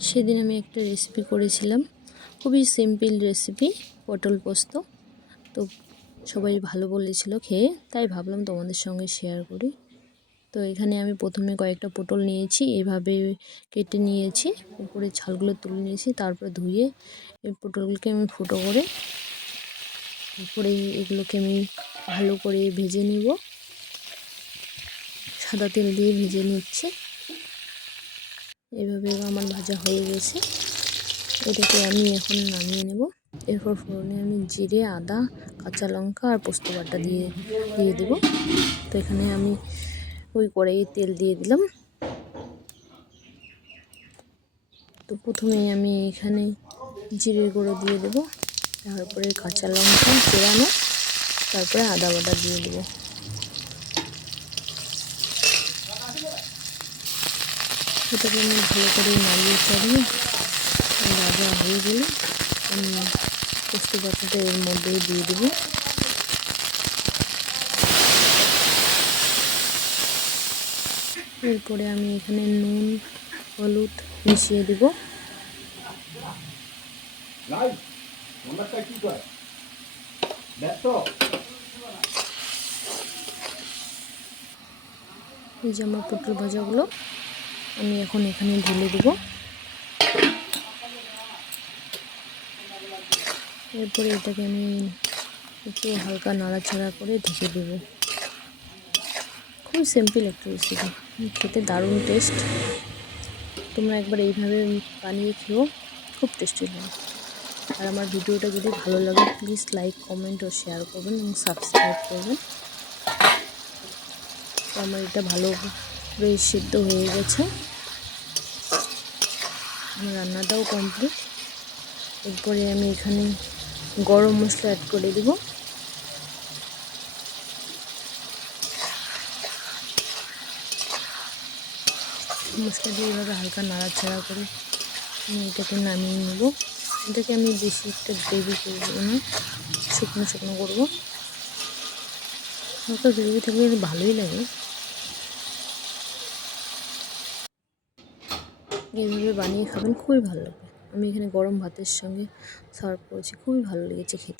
সেদিন আমি একটা রেসিপি করেছিলাম। খুবই সিম্পল রেসিপি পটল পোস্ত। তো সবাই ভালো বলেছিল খেয়ে, তাই ভাবলাম তোমাদের সঙ্গে শেয়ার করি। তো এখানে আমি প্রথমে কয়েকটা পটল নিয়েছি, এভাবে কেটে নিয়েছি, উপরে ছালগুলো তুলে নিয়েছি, তারপর ধুয়ে এই পটলগুলোকে আমি ফুটো করে উপরে এগুলোকে আমি ভালো করে ভেজে নিব। সাদা তেল দিয়ে ভেজে নিচ্ছি। এভাবে আমার ভাজা হয়ে গেছে। এটাকে আমি এখন নামিয়ে নেব। এরপর ফোড়নে আমি জিরে, আদা, কাঁচা লঙ্কা আর পোস্ত বাটা দিয়ে দিয়ে দেব। তো এখানে আমি ওই কড়াইয়ে তেল দিয়ে দিলাম। তো প্রথমে আমি এখানে জিরে গুঁড়ো দিয়ে দেবো। তারপরে কাঁচা লঙ্কা চেরানো তারপরে আদা বাটা দিয়ে দেবো। এটাকে আমি ভালো করে নাড়িয়ে চাড়িয়ে ভাজা হয়ে গেলে। আমি পোস্ত পাতাটা এর মধ্যে দিয়ে দেবো। এরপরে আমি এখানে নুন হলুদ মিশিয়ে দেব। এই যে আমার পটল ভাজাগুলো। আমি এখন এখানে ঢেলে দেবো। এরপরে এটাকে আমি একটু হালকা নাড়াচাড়া করে ঢেকে দেব। খুব সিম্পল একটা রেসিপি খেতে দারুণ টেস্ট তোমরা একবার এইভাবে বানিয়ে খেও, খুব টেস্টি লাগে। আর আমার ভিডিওটা যদি ভালো লাগে প্লিজ লাইক কমেন্ট ও শেয়ার করবেন এবং সাবস্ক্রাইব করবেন। আমার এটা ভালো করে সিদ্ধ হয়ে গেছে। রান্নাটাও কমপ্লিট এরপরে আমি এখানে গরম মশলা অ্যাড করে দিব। মশলা দিয়ে এভাবে হালকা নাড়াচাড়া করে আমি এটাকে নামিয়ে নেব। এটাকে আমি বেশি একটা গ্রেভি করব না, শুকনো শুকনো করব। হালকা গ্রেভি থাকলে ভালোই লাগে। এইভাবে বানিয়ে খাবেন, খুবই ভালো লাগবে। আমি এখানে গরম ভাতের সঙ্গে সার্ভ করেছি, খুবই ভালো লেগেছে খেতে।